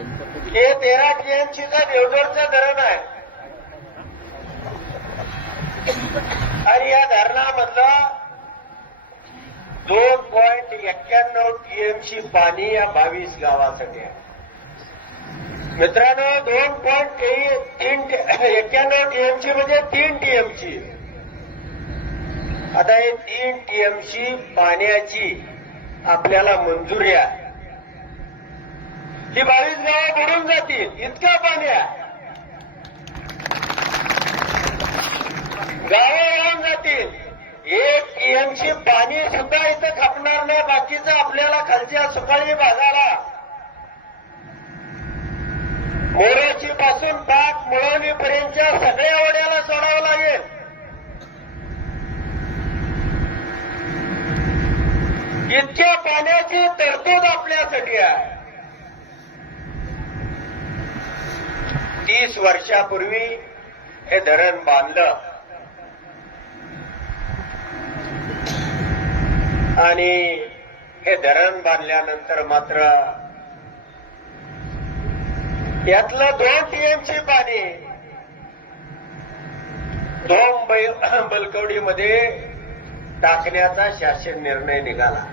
हे 13 टीएमसीचं देवजोडचं धरण आहे आणि या धरणामधलं 2.91 टीएमसी पाणी या 22 गावासाठी आहे. मित्रांनो 2.91 टीएमसी म्हणजे 3 टीएमसी. आता हे 3 टीएमसी पाण्याची आपल्याला मंजुरी आहे. ही 22 गावं बुडून जातील इतका पाणी आहे. गावं वाहून जातील. 1 टीएमसी पाणी सुद्धा इथं खपणार नाही. बाकीचं आपल्याला खालच्या सुकाळी भागाला मोराची पासून पाक मुळवणीपर्यंतच्या सगळ्या वड्याला सोडावं लागेल. इतक्या पाण्याची तरतूद आपल्यासाठी आहे. 30 वर्षापूर्वी हे धरण बांधलं आणि हे धरण बांधल्यानंतर मात्र यातलं 2 टीएमसी पाणी बलकवडीमध्ये टाकण्याचा शासन निर्णय निघाला.